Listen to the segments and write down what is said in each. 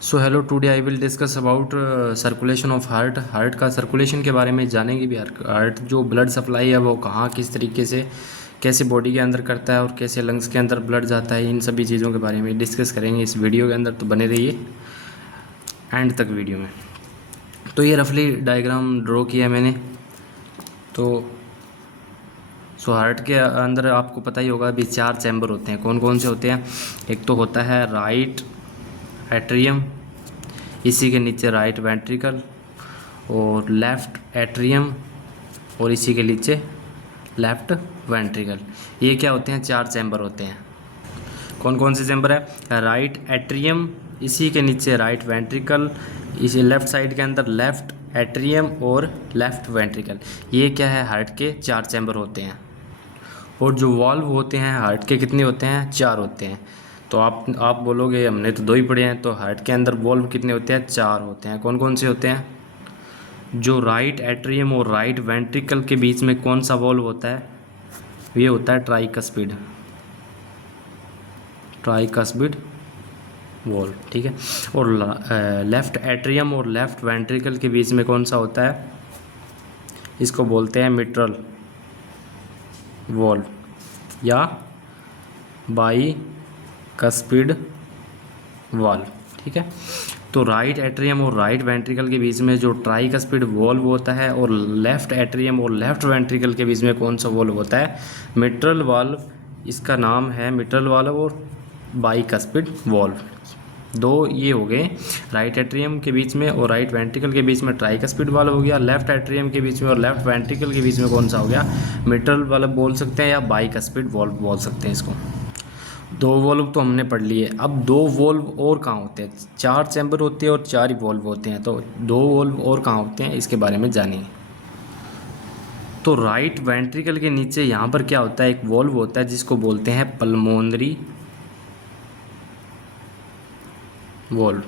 So hello, today I will discuss about circulation of heart का circulation के बारे में जानेंगे भी। हार्ट जो ब्लड सप्लाई है वो कहाँ किस तरीके से कैसे बॉडी के अंदर करता है और कैसे लंग्स के अंदर ब्लड जाता है, इन सभी चीज़ों के बारे में डिस्कस करेंगे इस वीडियो के अंदर। तो बने रहिए एंड तक वीडियो में। तो ये रफली डायग्राम ड्रॉ किया है मैंने। तो हार्ट के अंदर आपको पता ही होगा अभी 4 चैम्बर होते हैं। कौन कौन से होते हैं? एक तो होता है राइट एट्रियम, इसी के नीचे राइट वेंट्रिकल, और लेफ़्ट एट्रियम, और इसी के नीचे लेफ़्ट वेंट्रिकल। ये क्या होते हैं? 4 चैम्बर होते हैं। कौन कौन से चैम्बर है? राइट एट्रियम, इसी के नीचे राइट वेंट्रिकल, इसी लेफ़्ट साइड के अंदर लेफ़्ट एट्रियम और लेफ़्ट वेंट्रिकल। ये क्या है? हार्ट के 4 चैम्बर होते हैं। और जो वॉल्व होते हैं हार्ट के कितने होते हैं? 4 होते हैं। तो आप बोलोगे हमने तो 2 ही पढ़े हैं, तो हार्ट के अंदर वॉल्व कितने होते हैं? 4 होते हैं। कौन कौन से होते हैं? जो राइट एट्रियम और राइट वेंट्रिकल के बीच में कौन सा वॉल्व होता है? ये होता है ट्राइकस्पिड वॉल्व, ठीक है। और लेफ़्ट एट्रियम और लेफ़्ट वेंट्रिकल के बीच में कौन सा होता है? इसको बोलते हैं मिट्रल वॉल्व या बाइकस्पिड वॉल्व, ठीक है। तो राइट एट्रियम और राइट वेंट्रिकल के बीच में जो ट्राइकस्पिड वॉल्व होता है, और लेफ़्ट एट्रियम और लेफ़्ट वेंट्रिकल के बीच में कौन सा वॉल्व होता है? Mitral valve. इसका नाम है मिट्रल वाल्व और बाइकस्पिड वॉल्व। 2 ये हो गए, राइट एट्रियम के बीच में और राइट वेंट्रिकल के बीच में ट्राइकस्पिड वाल्व हो गया। लेफ़्ट एट्रियम के बीच में और लेफ़्ट वेंट्रिकल के बीच में कौन सा हो गया? मिट्रल वाल्व बोल सकते हैं या बाइकस्पिड वॉल्व बोल सकते हैं इसको। 2 वॉल्व तो हमने पढ़ लिए। अब 2 वॉल्व और कहाँ होते हैं? 4 चैम्बर होते हैं और 4 ही वॉल्व होते हैं। तो 2 वॉल्व और कहाँ होते हैं इसके बारे में जानिए। तो राइट वेंट्रिकल के नीचे यहाँ पर क्या होता है? एक वॉल्व होता है जिसको बोलते हैं पल्मोनरी वॉल्व,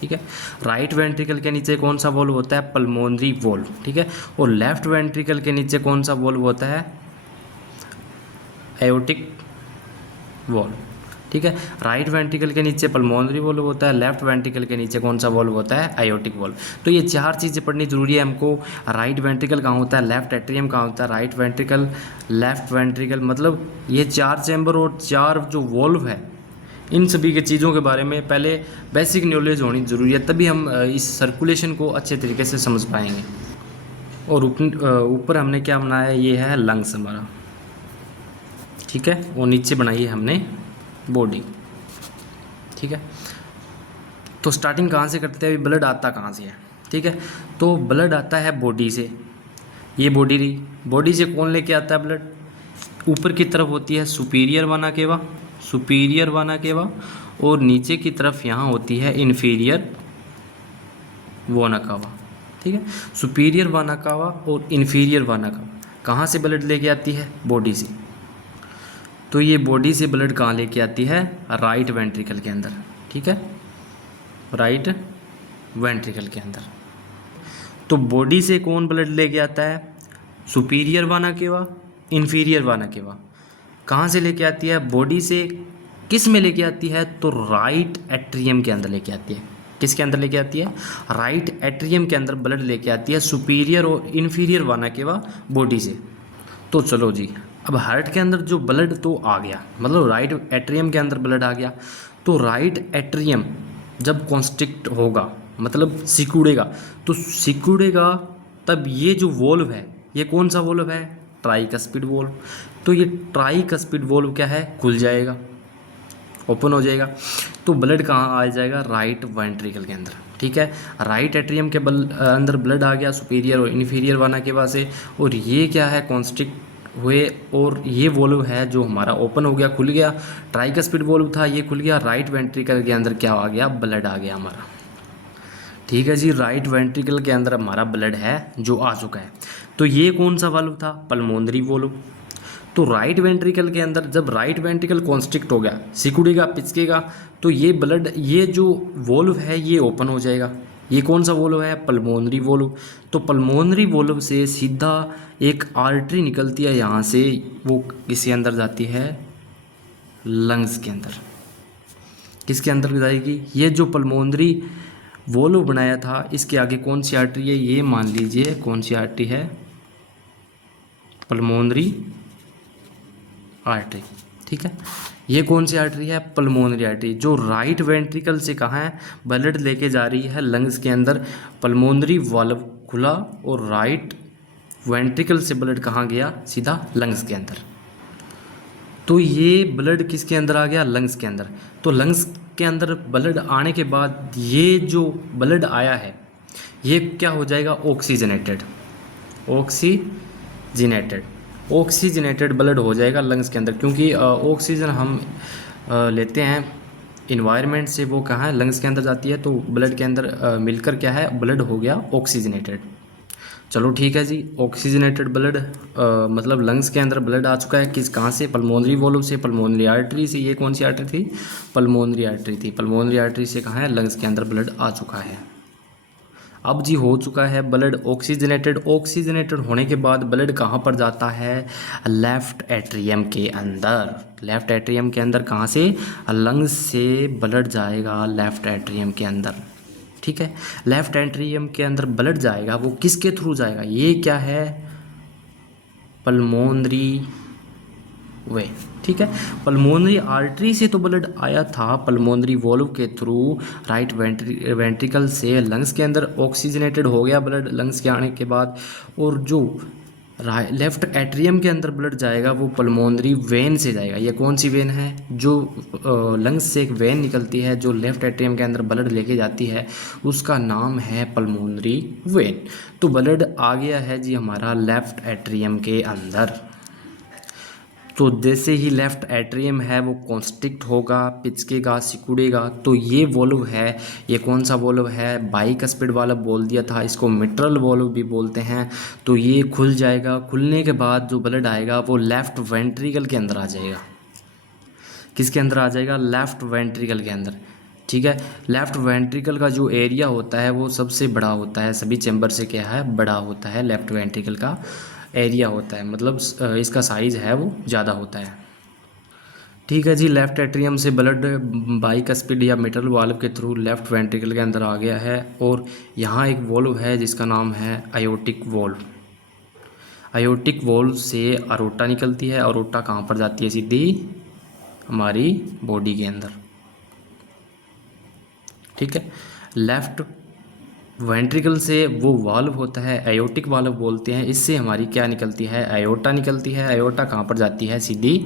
ठीक है। राइट वेंट्रिकल के नीचे कौन सा वॉल्व होता है? पल्मोनरी वॉल्व, ठीक है। और लेफ्ट वेंट्रिकल के नीचे कौन सा वॉल्व होता है? एओर्टिक वॉल्व, ठीक है। राइट वेंट्रिकल के नीचे पल्मोनरी वॉल्व होता है, लेफ्ट वेंट्रिकल के नीचे कौन सा वॉल्व होता है? Aortic valve. तो ये 4 चीज़ें पढ़नी जरूरी है हमको। राइट वेंट्रिकल कहाँ होता है? लेफ्ट एट्रियम कहाँ होता है? राइट वेंट्रिकल, लेफ्ट वेंट्रिकल, मतलब ये 4 चैम्बर और 4 जो वॉल्व है, इन सभी के चीज़ों के बारे में पहले बेसिक नॉलेज होनी ज़रूरी है, तभी हम इस सर्कुलेशन को अच्छे तरीके से समझ पाएंगे। और ऊपर हमने क्या बनाया है? ये है लंग्स हमारा, ठीक है। और नीचे बनाई है हमने बॉडी, ठीक है। तो स्टार्टिंग कहाँ से करते हैं? ब्लड आता कहाँ से है, ठीक है। तो ब्लड आता है बॉडी से। ये बॉडी रही, बॉडी से कौन लेके आता है ब्लड? ऊपर की तरफ होती है सुपीरियर वाना केवा, और नीचे की तरफ यहाँ होती है इन्फीरियर वाना कावा, ठीक है। सुपीरियर वाना कावा और इन्फीरियर वाना कावा कहाँ से ब्लड लेके आती है? बॉडी से। तो ये बॉडी से ब्लड कहाँ लेके आती है? राइट वेंट्रिकल के अंदर, ठीक है, राइट वेंट्रिकल के अंदर। तो बॉडी से कौन ब्लड लेके आता है? सुपीरियर वाना केवा, इन्फीरियर वाना केवा। कहाँ से लेके आती है? बॉडी से। किस में लेके आती है? तो राइट एट्रियम के अंदर लेके आती है। किसके अंदर लेके आती है? राइट एट्रियम के अंदर ब्लड लेके आती है, सुपीरियर और इन्फीरियर वाना केवा बॉडी से। तो चलो जी, अब हार्ट के अंदर जो ब्लड तो आ गया, मतलब राइट एट्रियम के अंदर ब्लड आ गया। तो राइट एट्रियम जब कॉन्स्ट्रिक्ट होगा, मतलब सिकुड़ेगा, तो सिकुड़ेगा तब ये जो वॉल्व है, ये कौन सा वॉल्व है? Tricuspid valve. तो ये ट्राइकस्पिड वॉल्व क्या है? खुल जाएगा, ओपन हो जाएगा। तो ब्लड कहाँ आ जाएगा? राइट वेंट्रिकल के अंदर, ठीक है। राइट एट्रियम के अंदर ब्लड आ गया सुपीरियर और इन्फीरियर वाना के पास से, और ये क्या है? कॉन्स्ट्रिक्ट हुए, और ये वॉल्व है जो हमारा ओपन हो गया, खुल गया। ट्राइकस्पिड वॉल्व था, ये खुल गया। राइट वेंट्रिकल के अंदर क्या आ गया? ब्लड आ गया हमारा, ठीक है जी। राइट वेंट्रिकल के अंदर हमारा ब्लड है जो आ चुका है। तो ये कौन सा वाल्व था? Pulmonary valve. तो राइट वेंट्रिकल के अंदर जब राइट वेंट्रिकल कॉन्स्ट्रिक्ट हो गया, सिकुड़ेगा, पिचकेगा, तो ये ब्लड, ये जो वॉल्व है ये ओपन हो जाएगा। ये कौन सा वॉल्व है? Pulmonary valve. तो पल्मोनरी वॉल्व से सीधा एक आर्टरी निकलती है यहाँ से, वो किसके अंदर जाती है? लंग्स के अंदर। किसके अंदर जाएगी? ये जो पल्मोनरी वॉल्व बनाया था इसके आगे कौन सी आर्टरी है? ये मान लीजिए कौन सी आर्टरी है? Pulmonary artery. ठीक है, ये कौन सी आर्टरी है? पल्मोनरी आर्टरी, जो राइट वेंट्रिकल से कहाँ है ब्लड लेके जा रही है लंग्स के अंदर। पल्मोनरी वाल्व खुला और राइट वेंट्रिकल से ब्लड कहाँ गया? सीधा लंग्स के अंदर। तो ये ब्लड किसके अंदर आ गया? लंग्स के अंदर। तो लंग्स के अंदर ब्लड आने के बाद ये जो ब्लड आया है ये क्या हो जाएगा? ऑक्सीजनेटेड। ऑक्सीजनेटेड ब्लड हो जाएगा लंग्स के अंदर, क्योंकि ऑक्सीजन हम लेते हैं इन्वायरमेंट से, वो कहाँ है? लंग्स के अंदर जाती है, तो ब्लड के अंदर मिलकर क्या है? ब्लड हो गया ऑक्सीजनेटेड। चलो ठीक है जी, ऑक्सीजनेटेड ब्लड मतलब लंग्स के अंदर ब्लड आ चुका है। कहाँ से? पल्मोनरी वॉल्व से, पल्मोनरी आर्टरी से। ये कौन सी आर्टरी थी? पल्मोनरी आर्टरी थी। पल्मोनरी आर्टरी से कहाँ है? लंग्स के अंदर ब्लड आ चुका है। अब जी हो चुका है ब्लड ऑक्सीजनेटेड होने के बाद ब्लड कहाँ पर जाता है? लेफ्ट एट्रियम के अंदर। लेफ्ट एट्रियम के अंदर कहाँ से? लंग्स से ब्लड जाएगा लेफ्ट एट्रियम के अंदर। ठीक है, लेफ्ट एट्रियम के अंदर ब्लड जाएगा, वो किसके थ्रू जाएगा? ये क्या है? पल्मोनरी वे। ठीक है, पल्मोनरी आर्टरी से तो ब्लड आया था पल्मोनरी वॉल्व के थ्रू राइट वेंट्रिकल से लंग्स के अंदर, ऑक्सीजनेटेड हो गया ब्लड लंग्स के आने के बाद। और जो लेफ्ट एट्रियम के अंदर ब्लड जाएगा वो पल्मोनरी वेन से जाएगा। ये कौन सी वेन है? जो लंग्स से एक वेन निकलती है जो लेफ्ट एट्रियम के अंदर ब्लड लेके जाती है, उसका नाम है पल्मोनरी वेन। तो ब्लड आ गया है जी हमारा लेफ्ट एट्रियम के अंदर। तो जैसे ही लेफ्ट एट्रियम है वो कॉन्स्ट्रिक्ट होगा, पिचकेगा, सिकुड़ेगा, तो ये वॉल्व है, ये कौन सा वॉल्व है? बाइकस्पिड वाला बोल दिया था, इसको मिट्रल वॉल्व भी बोलते हैं। तो ये खुल जाएगा, खुलने के बाद जो ब्लड आएगा वो लेफ्ट वेंट्रिकल के अंदर आ जाएगा। किसके अंदर आ जाएगा? लेफ्ट वेंट्रिकल के अंदर। ठीक है, लेफ्ट वेंट्रिकल का जो एरिया होता है वो सबसे बड़ा होता है, सभी चैम्बर से क्या है? बड़ा होता है। लेफ्ट वेंट्रिकल का एरिया होता है, मतलब इसका साइज़ है वो ज़्यादा होता है। ठीक है जी, लेफ्ट एट्रियम से ब्लड बाइकस्पिड या मिट्रल वाल्व के थ्रू लेफ्ट वेंट्रिकल के अंदर आ गया है। और यहाँ एक वॉल्व है जिसका नाम है आयोटिक वॉल्व। आयोटिक वॉल्व से अरोटा निकलती है। अरोटा कहाँ पर जाती है? सीधी हमारी बॉडी के अंदर। ठीक है, लेफ्ट वेंट्रिकल से वो वाल्व होता है, एयोटिक वाल्व बोलते हैं, इससे हमारी क्या निकलती है? एयोटा निकलती है। एयोटा कहाँ पर जाती है? सीधी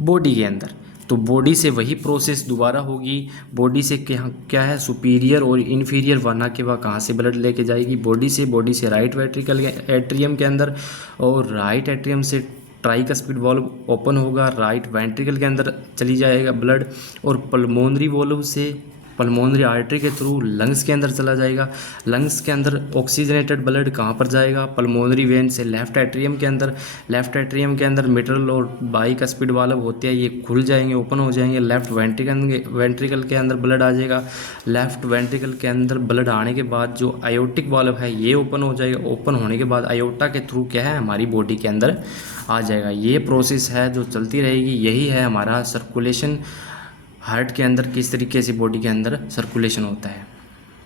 बॉडी के अंदर। तो बॉडी से वही प्रोसेस दोबारा होगी। बॉडी से क्या है? सुपीरियर और इन्फीरियर वरना के वह कहाँ से ब्लड लेके जाएगी? बॉडी से राइट वेंट्रिकल एट्रियम के अंदर, और राइट एट्रियम से ट्राइकस्पिड वॉल्व ओपन होगा, राइट वेंट्रिकल के अंदर चली जाएगा ब्लड, और पल्मोनरी वॉल्व से पल्मोनरी आर्टरी के थ्रू लंग्स के अंदर चला जाएगा। लंग्स के अंदर ऑक्सीजनेटेड ब्लड कहाँ पर जाएगा? पल्मोनरी वेन से लेफ्ट एट्रियम के अंदर। लेफ्ट एट्रियम के अंदर मिट्रल और बाइकस्पिड वाल्व होते हैं, ये खुल जाएंगे, ओपन हो जाएंगे। लेफ्ट वेंट्रिकल के अंदर ब्लड आ जाएगा। लेफ्ट वेंट्रिकल के अंदर ब्लड आने के बाद जो आयोटिक वाल्व है ये ओपन हो जाएगा। ओपन होने के बाद आयोटा के थ्रू क्या है? हमारी बॉडी के अंदर आ जाएगा। ये प्रोसेस है जो चलती रहेगी। यही है हमारा सर्कुलेशन। हार्ट के अंदर किस तरीके से बॉडी के अंदर सर्कुलेशन होता है।